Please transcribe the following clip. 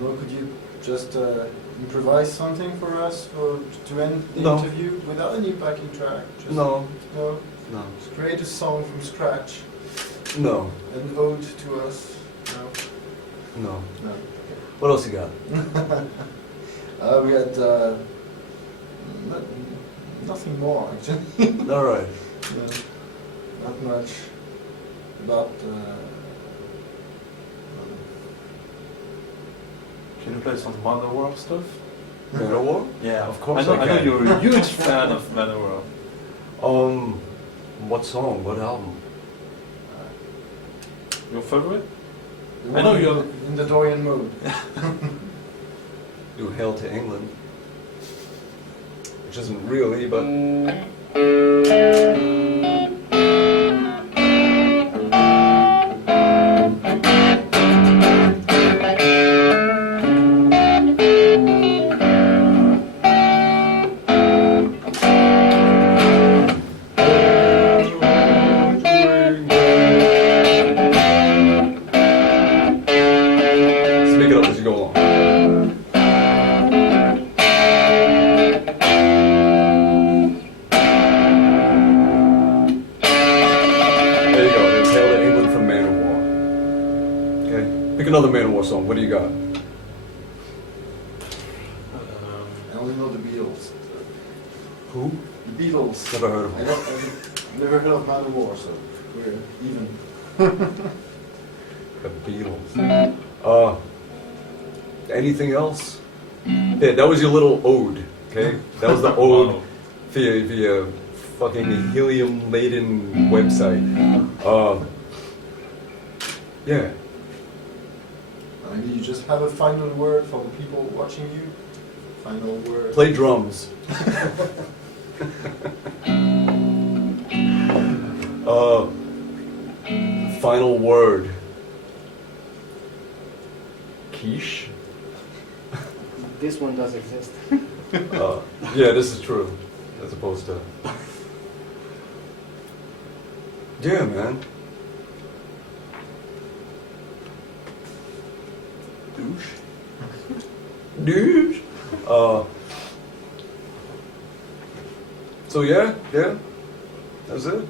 Well, could you just improvise something for us to end the No. interview without any backing track? Just, No. No? No. Just create a song from scratch, No. an ode to us? No? No. No. What else you got? We had nothing more actually. All right. No, not much about. Can you play some Manowar stuff? Manowar? Yeah, Of course I I know can. you're a huge fan of Manowar. What song? What album? Your favorite? The I know one you're- in the Dorian mode. Do Hail to England. Which isn't really, but. Just make it up as you go along. There you go. There's Hail to England from Manowar. Okay. Pick another Manowar song. What do you got? I only know the Beatles. Who? The Beatles. Never heard of I him. don't, I've never heard of Manowar, so we're even. The Beatles. Anything else? Yeah, that was your little ode. Okay, that was the ode via fucking helium-laden website. Yeah. Maybe you just have a final word for the people watching you. Final word. Play drums. Final word. Quiche. This one does exist. Yeah, this is true. As opposed to. Yeah, man. Douche. Douche. So yeah, that's it.